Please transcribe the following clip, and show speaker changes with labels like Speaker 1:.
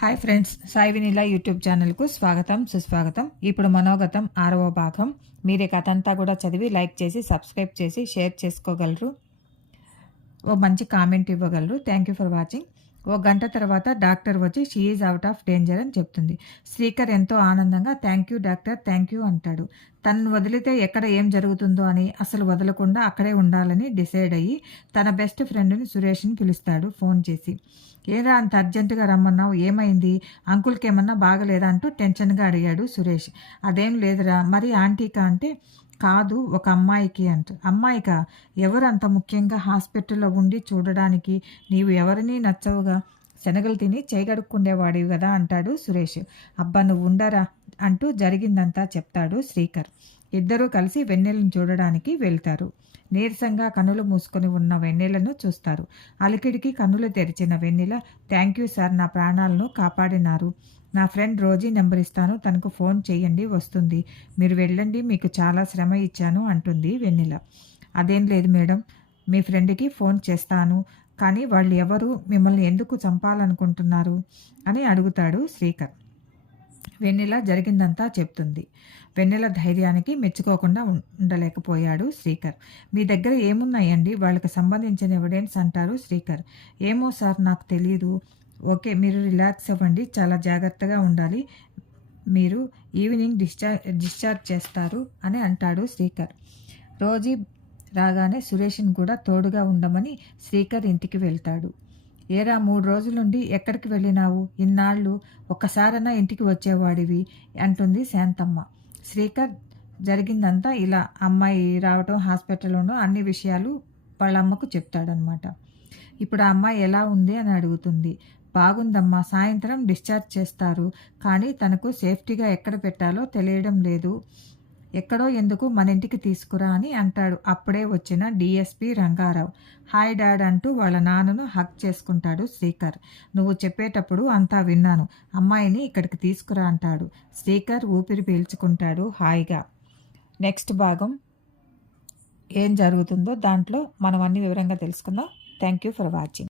Speaker 1: Hi friends Sai Vineela YouTube ఛానల్కు స్వాగతం సుస్వాగతం. ఇప్పుడు మనోగతం ఆరవ భాగం. మీరే కథ అంతా కూడా చదివి లైక్ చేసి సబ్స్క్రైబ్ చేసి షేర్ చేసుకోగలరు. ఓ మంచి కామెంట్ ఇవ్వగలరు. Thank you for watching. ఓ గంట తర్వాత డాక్టర్ వచ్చి షీఈజ్ అవుట్ ఆఫ్ డేంజర్ అని చెప్తుంది. శ్రీకర్ ఎంతో ఆనందంగా thank you doctor thank you అంటాడు. తనను వదిలితే ఎక్కడ ఏం జరుగుతుందో అని అసలు వదలకుండా అక్కడే ఉండాలని డిసైడ్ అయ్యి తన బెస్ట్ ఫ్రెండ్ని సురేష్ని పిలుస్తాడు ఫోన్ చేసి. ఏరా అంత అర్జెంటుగా రమ్మన్నావు ఏమైంది? అంకుల్కి ఏమన్నా బాగలేదా? అంటూ టెన్షన్గా అడిగాడు సురేష్. అదేం లేదురా మరి ఆంటీకా? అంటే కాదు ఒక అమ్మాయికి అంట. అమ్మాయిక ఎవరు అంత ముఖ్యంగా హాస్పిటల్లో ఉండి చూడడానికి నీవు ఎవరిని నచ్చవుగా? శనగలు తిని చేయగడుక్కుండేవాడివి కదా అంటాడు సురేష్. అబ్బా నువ్వు ఉండరా అంటూ జరిగిందంతా చెప్తాడు శ్రీకర్. ఇద్దరూ కలిసి వెన్నెలను చూడడానికి వెళ్తారు. నీరసంగా కన్నులు మూసుకొని ఉన్న వెన్నెలను చూస్తారు. అలికిడికి కన్నులు తెరిచిన వెన్నెల థ్యాంక్ యూ సార్ నా ప్రాణాలను కాపాడినారు. నా ఫ్రెండ్ రోజీ నెంబర్ ఇస్తాను తనకు ఫోన్ చేయండి వస్తుంది. మీరు వెళ్ళండి మీకు చాలా శ్రమ ఇచ్చాను అంటుంది వెన్నెల. అదేం లేదు మేడం మీ ఫ్రెండ్కి ఫోన్ చేస్తాను కానీ వాళ్ళు ఎవరు మిమ్మల్ని ఎందుకు చంపాలనుకుంటున్నారు? అని అడుగుతాడు శ్రీకర్. వెన్నెల జరిగిందంతా చెప్తుంది. వెన్నెల ధైర్యానికి మెచ్చుకోకుండా ఉండలేకపోయాడు శ్రీకర్. మీ దగ్గర ఏమున్నాయండి? వాళ్ళకి సంబంధించిన ఎవిడెన్స్ అంటారు శ్రీకర్. ఏమో సార్ నాకు తెలియదు ఓకే మీరు రిలాక్స్ అవ్వండి. చాలా జాగ్రత్తగా ఉండాలి. మీరు ఈవినింగ్ డిశ్చార్జ్ డిశ్చార్జ్ చేస్తారు అని అంటాడు శ్రీకర్. రోజీ రాగానే సురేష్ని కూడా తోడుగా ఉండమని శ్రీకర్ ఇంటికి వెళ్తాడు. ఏరా మూడు రోజుల నుండి ఎక్కడికి వెళ్ళినావు? ఇన్నాళ్ళు ఒక్కసారన్నా ఇంటికి వచ్చేవాడివి అంటుంది శాంతమ్మ. శ్రీకర్ జరిగిందంతా ఇలా. అమ్మాయి రావటం హాస్పిటల్లోనూ అన్ని విషయాలు వాళ్ళ అమ్మకు చెప్తాడనమాట ఇప్పుడు ఆ అమ్మాయి ఎలా ఉంది అని అడుగుతుంది. బాగుందమ్మా సాయంత్రం డిశ్చార్జ్ చేస్తారు. కానీ తనకు సేఫ్టీగా ఎక్కడ పెట్టాలో తెలియడం లేదు. ఎక్కడో ఎందుకు మన ఇంటికి తీసుకురా అని అంటాడు. అప్పుడే వచ్చిన డిఎస్పి రంగారావు. హాయ్ డాడ్ అంటూ వాళ్ళ నాన్నను హక్ చేసుకుంటాడు శ్రీకర్. నువ్వు చెప్పేటప్పుడు అంతా విన్నాను. అమ్మాయిని ఇక్కడికి తీసుకురా అంటాడు. శ్రీకర్ ఊపిరి పీల్చుకుంటాడు హాయిగా. నెక్స్ట్ భాగం. ఏం జరుగుతుందో దాంట్లో మనం అన్ని వివరంగా తెలుసుకుందాం. Thank you for watching.